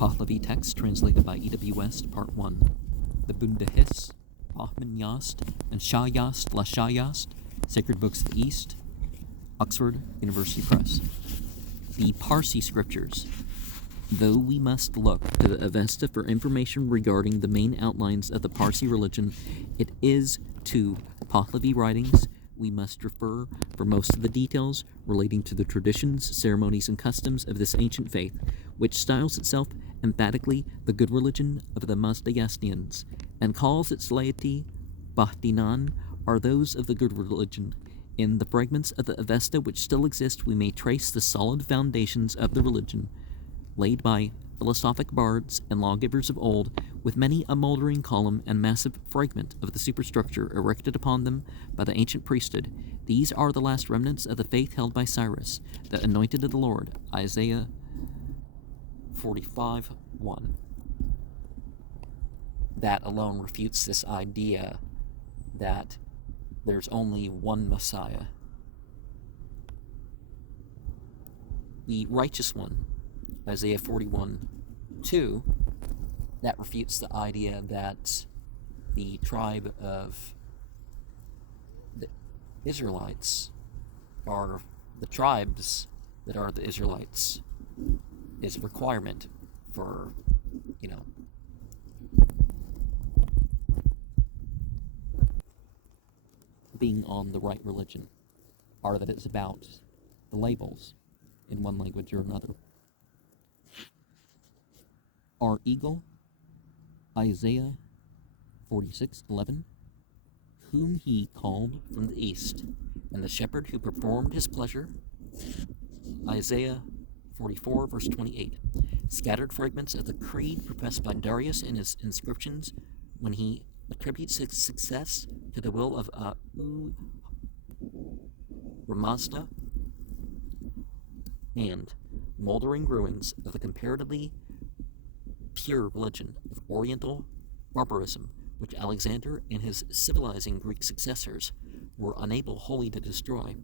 Pahlavi text translated by E.W. West, Part 1. The Bundahis Bahman, Yast, and Shayast, Shayast, Sacred Books of the East, Oxford University Press. The Parsi Scriptures. Though we must look to the Avesta for information regarding the main outlines of the Parsi religion, it is to Pahlavi writings we must refer for most of the details relating to the traditions, ceremonies, and customs of this ancient faith, which styles itself emphatically the good religion of the Mazdayastians, and calls its laity Bahdinan, are those of the good religion. In the fragments of the Avesta which still exist, we may trace the solid foundations of the religion, laid by philosophic bards and lawgivers of old, with many a moldering column and massive fragment of the superstructure erected upon them by the ancient priesthood. These are the last remnants of the faith held by Cyrus, the anointed of the Lord. Isaiah 45:1. That alone refutes this idea that there's only one Messiah. The righteous one, Isaiah 41:2, that refutes the idea that the tribe of the Israelites are the tribes that are the Israelites is a requirement for, being on the right religion, or that it's about the labels in one language or another. Our eagle, Isaiah 46:11, whom he called from the east, and the shepherd who performed his pleasure, Isaiah 44:28, scattered fragments of the creed professed by Darius in his inscriptions when he attributes its success to the will of Ramazda, and moldering ruins of the comparatively pure religion of Oriental barbarism, which Alexander and his civilizing Greek successors were unable wholly to destroy,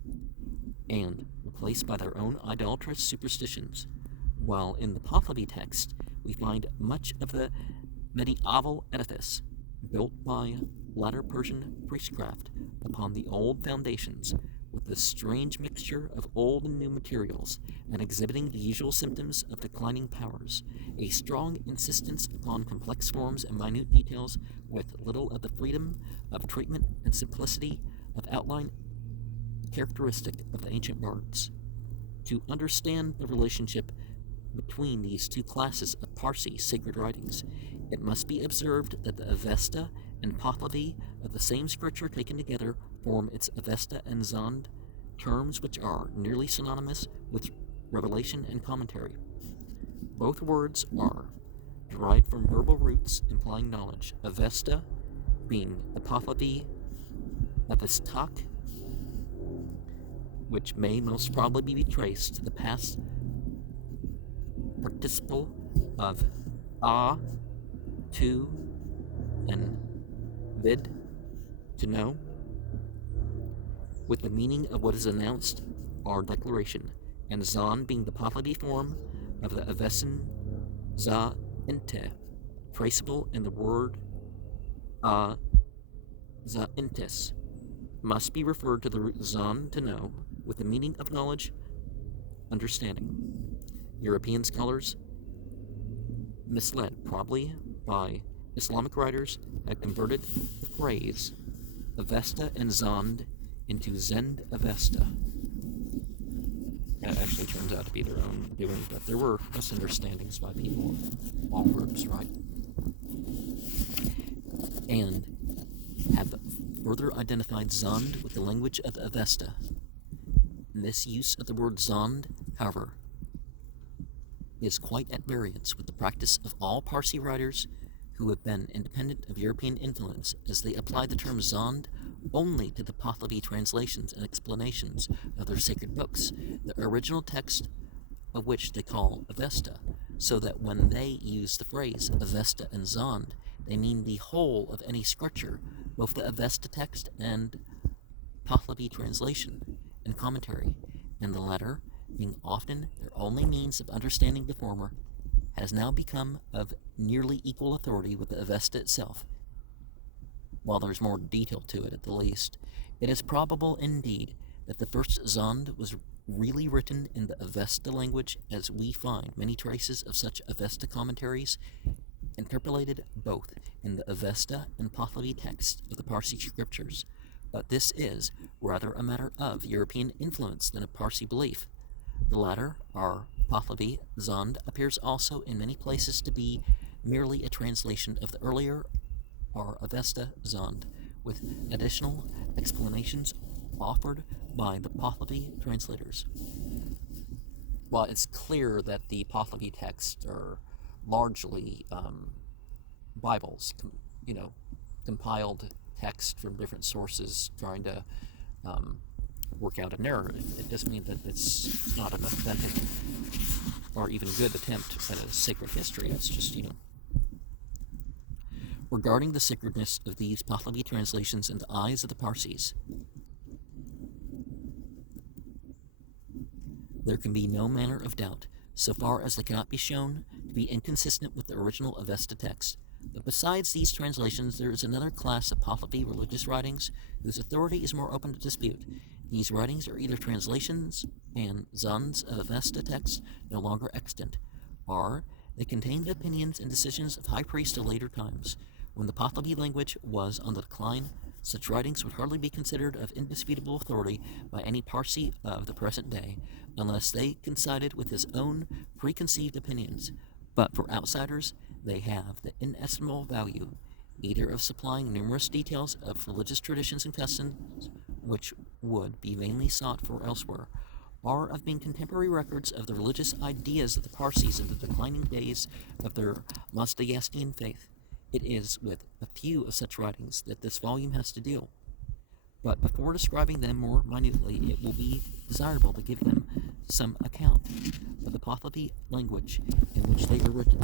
and replaced by their own idolatrous superstitions, while in the Pahlavi text we find much of the medieval edifice built by latter Persian priestcraft upon the old foundations, with the strange mixture of old and new materials, and exhibiting the usual symptoms of declining powers, a strong insistence upon complex forms and minute details, with little of the freedom of treatment and simplicity of outline characteristic of the ancient bards. To understand the relationship between these two classes of Parsi sacred writings, it must be observed that the Avesta and Pahlavi of the same scripture taken together form its Avesta and Zand, terms which are nearly synonymous with revelation and commentary. Both words are derived from verbal roots implying knowledge, Avesta being the Pahlavi Avestak, which may most probably be traced to the past participle of a, to, and vid, to know, with the meaning of what is announced or declaration, and zan being the Pahlavi form of the Avesan za inte, traceable in the word za intes, must be referred to the root zan, to know, with the meaning of knowledge, understanding. European scholars, misled probably by Islamic writers, had converted the phrase Avesta and Zand into Zend Avesta. That actually turns out to be their own doing, but there were misunderstandings by people of all groups, right? And have further identified Zand with the language of the Avesta. And this use of the word Zand, however, is quite at variance with the practice of all Parsi writers who have been independent of European influence, as they apply the term Zand only to the Pahlavi translations and explanations of their sacred books, the original text of which they call Avesta, so that when they use the phrase Avesta and Zand, they mean the whole of any scripture, both the Avesta text and Pahlavi translation and commentary, and the latter being often their only means of understanding the former, has now become of nearly equal authority with the Avesta itself. While there's more detail to it at the least, it is probable indeed that the first Zond was really written in the Avesta language, as we find many traces of such Avesta commentaries interpolated both in the Avesta and Pahlavi texts of the Parsi scriptures, but this is rather a matter of European influence than of Parsi belief. The latter, our Pahlavi Zond, appears also in many places to be merely a translation of the earlier, our Avesta Zond, with additional explanations offered by the Pahlavi translators. While it's clear that the Pahlavi texts are largely Bibles, compiled text from different sources trying to work out a narrative, it doesn't mean that it's not an authentic or even good attempt at a sacred history. It's just, regarding the sacredness of these Pahlavi translations in the eyes of the Parsis, there can be no manner of doubt, so far as they cannot be shown to be inconsistent with the original Avesta text. But besides these translations, there is another class of Pahlavi religious writings whose authority is more open to dispute. These writings are either translations and Zonds of Avesta texts no longer extant, or they contain the opinions and decisions of high priests of later times. When the Pahlavi language was on the decline, such writings would hardly be considered of indisputable authority by any Parsi of the present day, unless they coincided with his own preconceived opinions. But for outsiders, they have the inestimable value, either of supplying numerous details of religious traditions and customs which would be vainly sought for elsewhere, or of being contemporary records of the religious ideas of the Parsis in the declining days of their Mazdayastian faith. It is with a few of such writings that this volume has to deal. But before describing them more minutely, it will be desirable to give them some account of the Pahlavi language in which they were written.